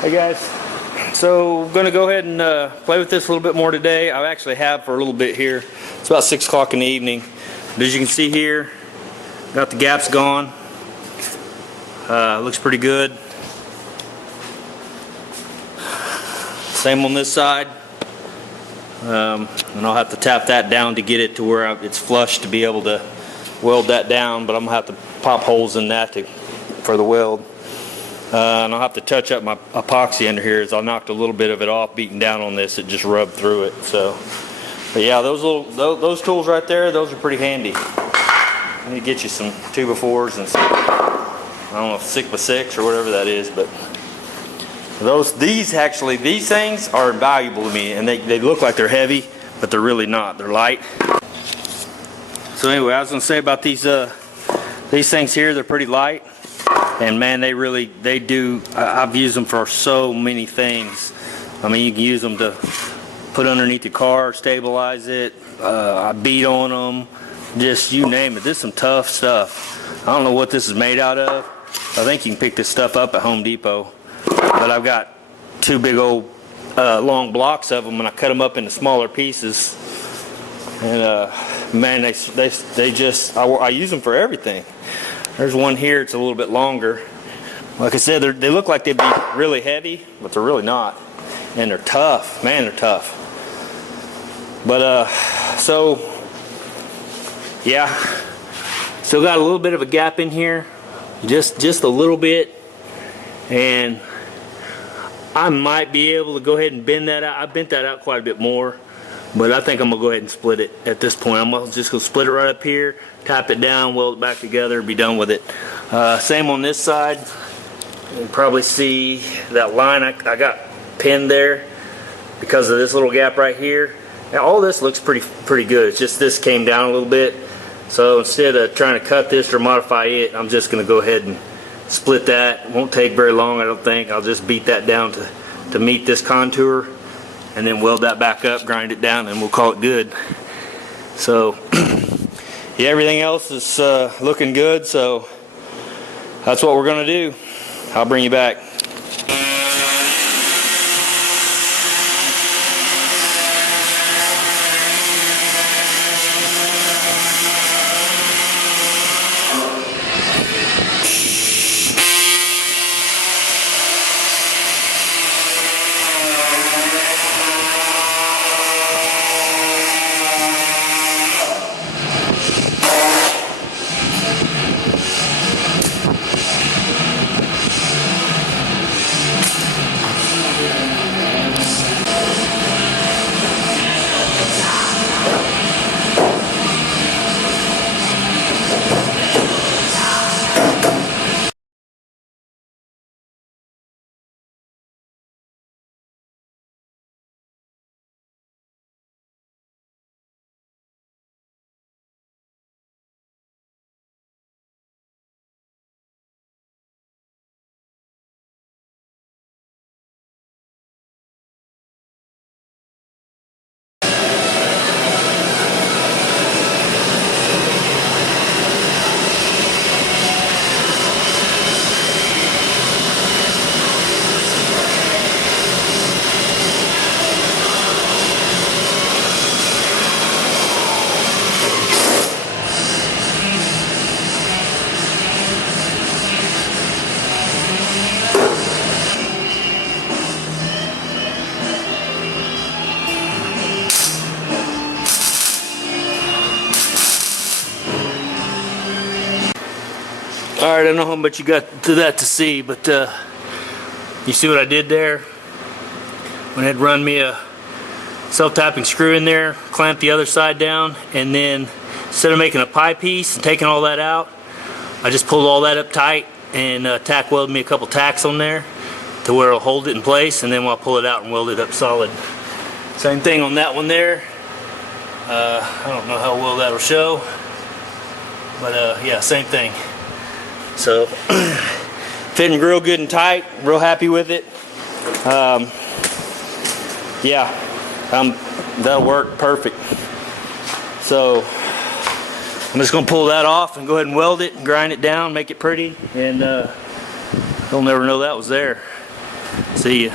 Hey guys, so I'm gonna go ahead and play with this a little bit more today. I actually have for a little bit here. It's about 6 o'clock in the evening. But as you can see here, got the gaps gone. Looks pretty good. Same on this side. And I'll have to tap that down to get it to where it's flush to be able to weld that down, but I'm gonna have to pop holes in that for the weld. And I'll have to touch up my epoxy under here as I knocked a little bit of it off beating down on this. It just rubbed through it. So, but yeah, those tools right there, those are pretty handy. You need to get you some 2x4s and some, I don't know, 6x6 or whatever that is, but these things are invaluable to me, and they look like they're heavy, but they're really not. They're light. So anyway, I was gonna say about these things here, they're pretty light. And man, they do. I've used them for so many things. I mean, you can use them to put underneath the car, stabilize it. I beat on them, just you name it. This is some tough stuff. I don't know what this is made out of. I think you can pick this stuff up at Home Depot. But I've got 2 big old long blocks of them, and I cut them up into smaller pieces. And man, I use them for everything. There's one here, it's a little bit longer. Like I said, they look like they'd be really heavy, but they're really not. And they're tough, man, they're tough. But so, yeah, still got a little bit of a gap in here, just a little bit. And I might be able to go ahead and bend that out. I bent that out quite a bit more. But I think I'm going to go ahead and split it at this point. I'm just going to split it right up here, tap it down, weld it back together, and be done with it. Same on this side. You can probably see that line I got pinned there because of this little gap right here. Now, all this looks pretty good. It's just this came down a little bit. So instead of trying to cut this or modify it, I'm just going to go ahead and split that. It won't take very long, I don't think. I'll just beat that down to meet this contour, and then weld that back up, grind it down, and we'll call it good. So, yeah, everything else is looking good, so that's what we're going to do. I'll bring you back. Alright, I don't know how much you got to that to see, but you see what I did there? Went ahead and run me a self-tapping screw in there, clamped the other side down, and then instead of making a pie piece and taking all that out, I just pulled all that up tight and tack welded me a couple tacks on there to where it'll hold it in place, and then I'll pull it out and weld it up solid. Same thing on that one there. I don't know how well that'll show, but yeah, same thing. So fitting real good and tight, real happy with it. Yeah, that'll work perfect. So I'm just gonna pull that off and go ahead and weld it and grind it down, make it pretty, and they'll never know that was there. See ya.